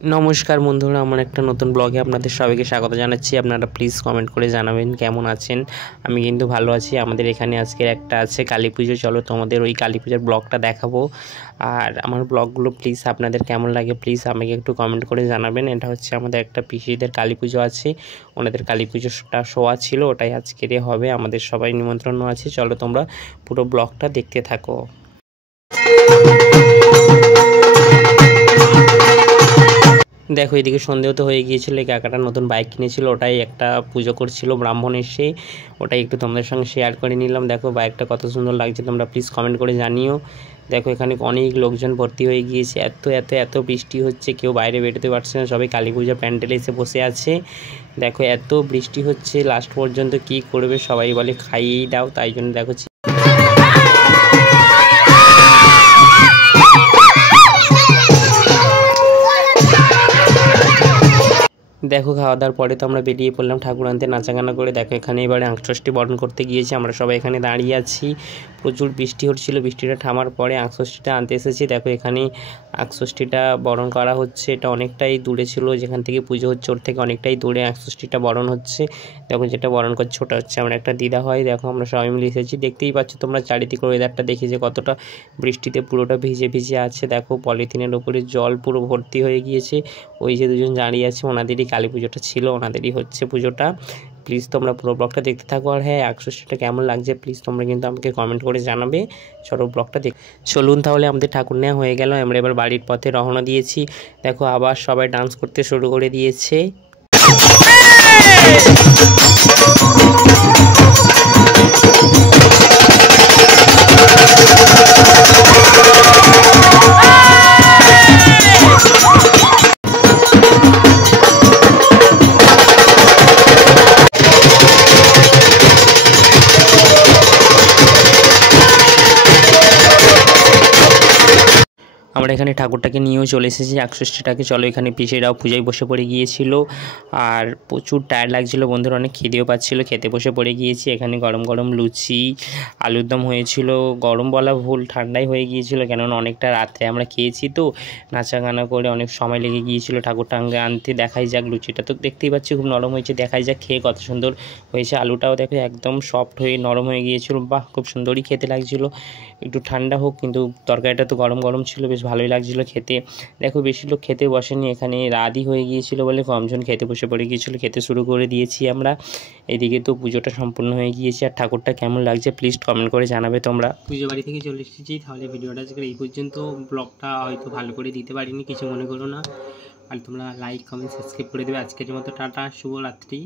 নমস্কার বন্ধুরা, আমার একটা নতুন ব্লগে আপনাদের সবাইকে স্বাগত জানাচ্ছি। আপনারা প্লিজ কমেন্ট করে জানাবেন কেমন আছেন। আমি কিন্তু ভালো আছি। আমাদের এখানে আজকের একটা আছে কালী পুজো। চলো তোমাদের ওই কালী পুজোর ব্লগটা দেখাবো। আর আমার ব্লগগুলো প্লিজ আপনাদের কেমন লাগে প্লিজ আমাকে একটু কমেন্ট করে জানাবেন। এটা হচ্ছে আমাদের একটা পিসিদের কালী পুজো আছে, ওনাদের কালী পুজোটা শোয়া ছিল, ওটাই আজকের হবে। আমাদের সবাই নিমন্ত্রণ আছে। চলো তোমরা পুরো ব্লগটা দেখতে থাকো। দেখো এদিকে সন্দেহ তো হয়ে গিয়েছিল, এই কাকাটা নতুন বাইক কিনেছিল, ওটাই একটা পুজো করছিল ব্রাহ্মণ এসে, ওটাই একটু তোমাদের সঙ্গে শেয়ার করে নিলাম। দেখো বাইকটা কত সুন্দর লাগছে, তোমরা প্লিজ কমেন্ট করে জানিও। দেখো এখানে অনেক লোকজন ভর্তি হয়ে গিয়েছে, এত এত এত বৃষ্টি হচ্ছে, কেউ বাইরে বেরোতে পারছে না, সবাই কালী পূজা প্যান্ডেলে এসে বসে আছে। দেখো এত বৃষ্টি হচ্ছে, লাস্ট পর্যন্ত কি করবে, সবাই বলে খাইয়েই দাও, তাই জন্য দেখো দেখো খাওয়া দাওয়ার পরে তো আমরা বেরিয়ে পড়লাম ঠাকুর আনতে, নাচাগানা করে। দেখো এখানে এবারে আঁখষষ্ঠী বরণ করতে গিয়েছি, আমরা সবাই এখানে দাঁড়িয়ে আছি। প্রচুর বৃষ্টি হচ্ছিল, বৃষ্টিটা থামার পরে আঁখষষ্ঠীটা আনতে এসেছি। দেখো এখানে আঁখষষ্ঠীটা বরণ করা হচ্ছে, এটা অনেকটাই দূরে ছিল, যেখান থেকে পুজো হচ্ছে ওর থেকে অনেকটাই দূরে আঁখষষ্ঠীটা বরণ হচ্ছে। দেখো যেটা বরণ করছে ওটা হচ্ছে আমরা একটা দিদা হয়। দেখো আমরা সবাই মিলে এসেছি, দেখতেই পাচ্ছ তোমরা চারিদিকে ওয়েদারটা দেখে যে কতটা বৃষ্টিতে পুরোটা ভিজে ভিজে আছে। দেখো পলিথিনের ওপরে জল পুরো ভর্তি হয়ে গিয়েছে। ওই যে দুজন দাঁড়িয়ে আছে ওনাদেরই কালী পুজোটা ছিল, ওনাদেরই হচ্ছে পুজোটা। প্লিজ তোমরা পুরো ব্লগটা দেখতে থাকো। আর হ্যাঁ, আঁখষষ্ঠীটা কেমন লাগছে প্লিজ তোমরা কিন্তু আমাকে কমেন্ট করে জানাবে। চলো ব্লগটা চলুন তাহলে, আমাদের ঠাকুর নেওয়া হয়ে গেল, আমরা এবার বাড়ির পথে রওনা দিয়েছি। দেখো আবার সবাই ডান্স করতে শুরু করে দিয়েছে। আমরা এখানে ঠাকুরটাকে নিয়েও চলে এসেছি আঁখষষ্ঠীটাকে। চলো এখানে পিসিরাও পূজায় বসে পড়ে গিয়েছিল, আর প্রচুর টায়ার্ড লাগছিল বন্ধুরা, অনেক খিদেও পাচ্ছিল, খেতে বসে পড়ে গিয়েছি। এখানে গরম গরম লুচি আলুর দম হয়েছিল, গরম বলা ভুল, ঠান্ডাই হয়ে গিয়েছিল, কেননা অনেকটা রাত্রে আমরা খেয়েছি তো, নাচা গানা করে অনেক সময় লেগে গিয়েছিল ঠাকুরটা আনতে। দেখাই যাক, লুচিটা তো দেখতেই পাচ্ছি খুব নরম হয়েছে, দেখাই যাক খেয়ে কত সুন্দর হয়েছে। আলুটাও দেখো একদম সফট হয়ে নরম হয়ে গিয়েছিল, বাহ খুব সুন্দরই খেতে লাগছিল। একটু ঠান্ডা হোক, কিন্তু তরকারিটা তো গরম গরম ছিল, বেশ ভালোই লাগছিলো খেতে। দেখো বেশি লোক খেতে বসেনি, এখানে রাতই হয়ে গিয়েছিল বলে কমজন খেতে বসে পড়ে গিয়েছিলো, খেতে শুরু করে দিয়েছি আমরা। এদিকে তো পুজোটা সম্পূর্ণ হয়ে গিয়েছে। আর ঠাকুরটা কেমন লাগছে প্লিজ কমেন্ট করে জানাবে তোমরা। পুজো বাড়ি থেকে চলে এসেছি, তাহলে ভিডিওটা আজকে এই পর্যন্ত। ব্লগটা হয়তো ভালো করে দিতে পারিনি, কিছু মনে করো না। আর তোমরা লাইক কমেন্ট সাবস্ক্রাইব করে দেবে। আজকের মতো টাটা, শুভরাত্রি।